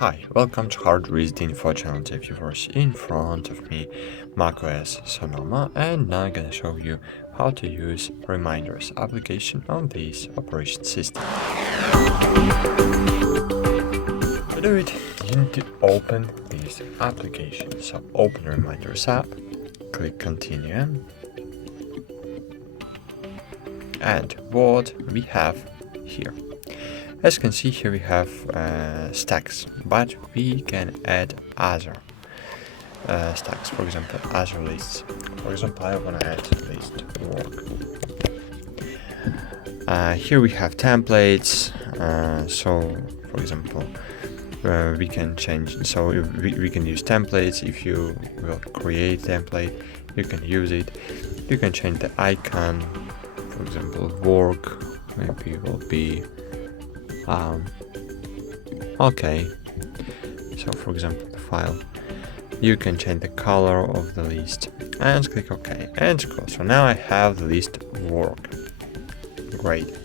Hi, welcome to HardReset.Info channel viewers. In front of me, Mac OS Sonoma, and now I'm gonna show you how to use reminders application on this operation system. To do it, you need to open this application. So open Reminders app, click Continue, and what we have here. As you can see here, we have stacks, but we can add other stacks. For example, other lists. For example, I want to add list work. Here we have templates. So, for example, we can change. So we can use templates. If you will create template, you can use it. You can change the icon. For example, work maybe will be. Okay, so for example the file, you can change the color of the list and click OK and scroll. So now I have the list work. Great.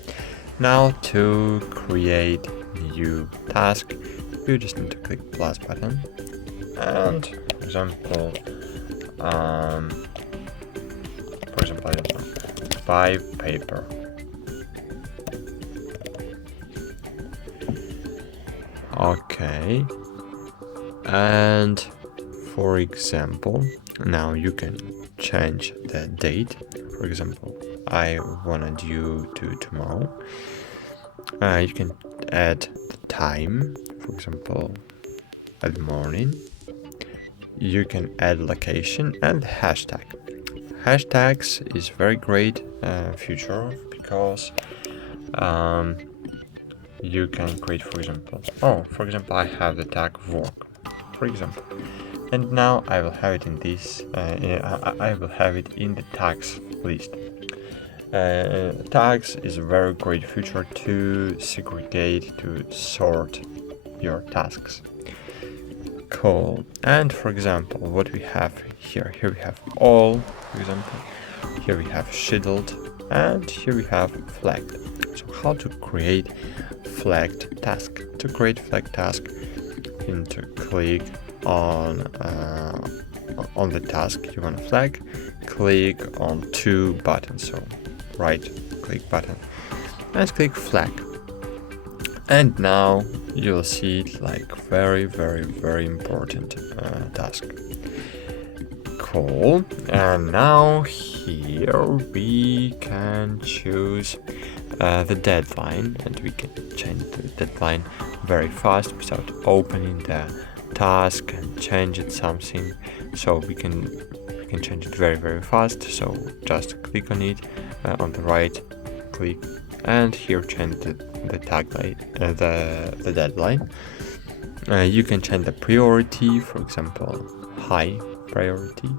Now to create new task, you just need to click plus button and for example I don't know, buy paper. Okay, and for example, now you can change the date. For example, I wanted you to tomorrow. You can add the time, for example, at the morning. You can add location and hashtag. Hashtags is very great feature because you can create, for example, I have the tag work, for example, and now I will have it in this, I will have it in the tags list. Tags is a very great feature to segregate, to sort your tasks. Cool. And for example, what we have here we have all, for example, here we have scheduled, and here we have flagged. So how to create flagged task? To create flagged task, you need to click on the task you want to flag, click on two buttons, so right click button and click flag, and now you'll see it like very important task. Cool. And now here we can choose the deadline, and we can change the deadline very fast without opening the task and change it something. So we can change it very fast. So just click on it on the right click, and here change the tagline, the deadline. You can change the priority, for example, high priority,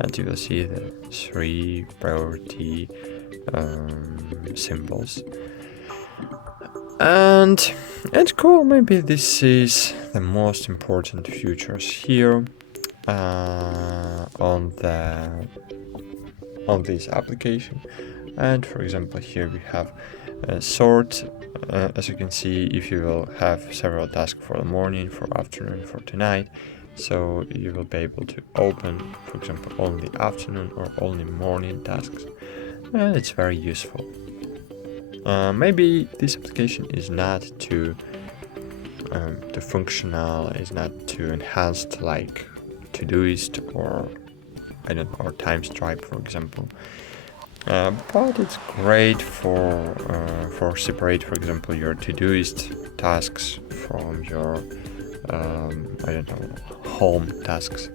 and you will see the 3 priority symbols. And it's cool. Maybe this is the most important features here on this application. And for example, here we have sort. As you can see, if you will have several tasks for the morning, for afternoon, for tonight, so you will be able to open, for example, only afternoon or only morning tasks, and it's very useful. Maybe this application is not too functional, is not too enhanced like Todoist or I don't know, or Time Stripe, for example. But it's great for separate, for example, your Todoist tasks from your I don't know, home tasks,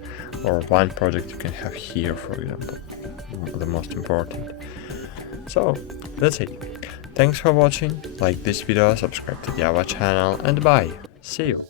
or one project you can have here, for example, the most important. So that's it. Thanks for watching. Like this video, subscribe to our channel, and bye. See you.